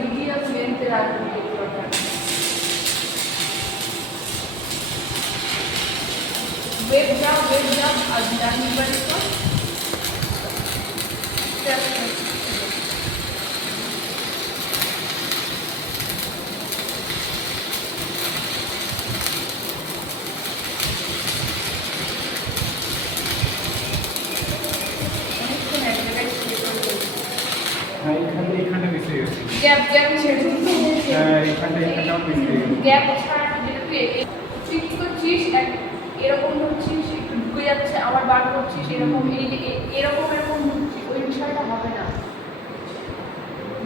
Medium লেন্থে রাখবো এগুলোটা। Web যাও আর জানি বাড়ি তো হ্যাঁ এখানে মিশে গেছে। গ্যাপ ছেড়ে দিতে হ্যাঁ এখানটাও মিশে গেছে। গ্যাপ ছাড়া যেটা তুই কি করছিস এরকম করছিস, একটু ঢুকে যাচ্ছে আবার বার করছিস, এরকম এরকম ঢুকছিস, ওই বিষয়টা হবে না।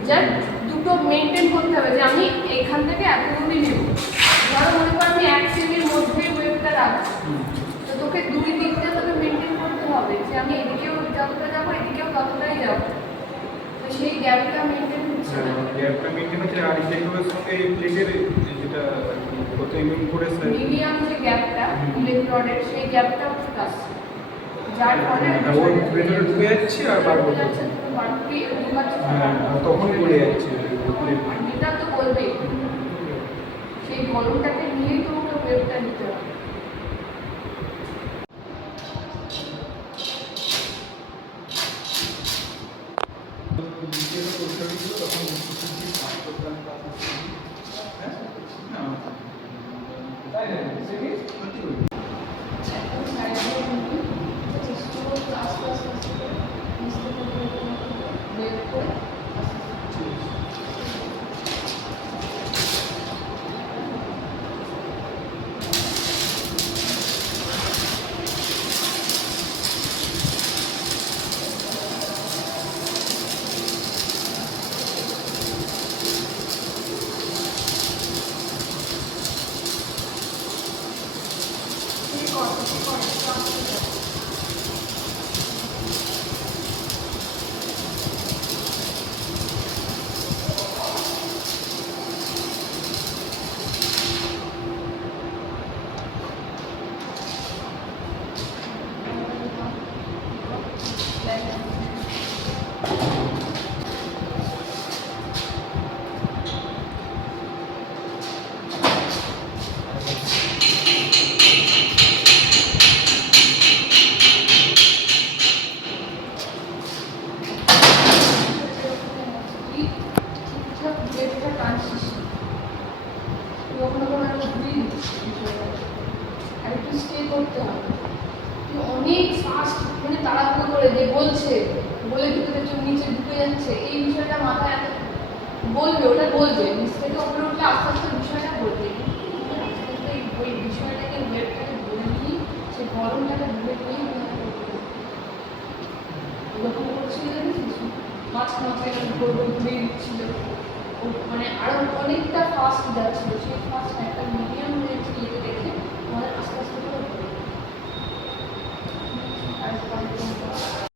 জাস্ট দুটো মেনটেন করতে হবে যে আমি এখান থেকে এতগুলি নেব। ধরো মনে কর আমি 1 সেমির মধ্যে ওয়েবটা রাখছি, তো তোকে দুই দিকটা তোকে মেনটেন করতে হবে যে আমি এদিকেও যতটা যাবো এদিকেও ততটাই যাবো। তো সেই গ্যাপটা মেনটেন হচ্ছে না। গ্যাপটা মেনটেন হচ্ছে। আর সেইগুলোর সঙ্গে এই প্লেটের যেটা কত এমএম করে মিডিয়াম যে গ্যাপটা ইলেকট্রনের, সেই গ্যাপটাও ঠিক আছে, যার ফলে ওর ভেতরে ঢুকে যাচ্ছে আর বার করতে যাচ্ছে হ্যাঁ তখন পড়ে যাচ্ছে। এটা তো বলবেই, সেই গরমটাকে নিয়েই তোমাকে ওয়েবটা নিতে হবে। অনেক ফাস্ট মানে তাড়াহুড়ো করে যে বলছে বলে ঢুকে নিচে ঢুকে যাচ্ছে, এই বিষয়টা মাথায় এত বলবে, ওটা বলবে নিচ থেকে উপরে উঠলে আস্তে আস্তে বিষয়টা বলবে। আস্তে আস্তে ওই বিষয়টাকে ওয়েবটাকে বলে নিয়ে সে গরমটাকে ধরে নিয়ে এরকম করছিল জানিস, মাঝখানে ঘুরে দিচ্ছিল, মানে আরো অনেকটা ফাস্ট যাচ্ছিল, সেই ফাস্ট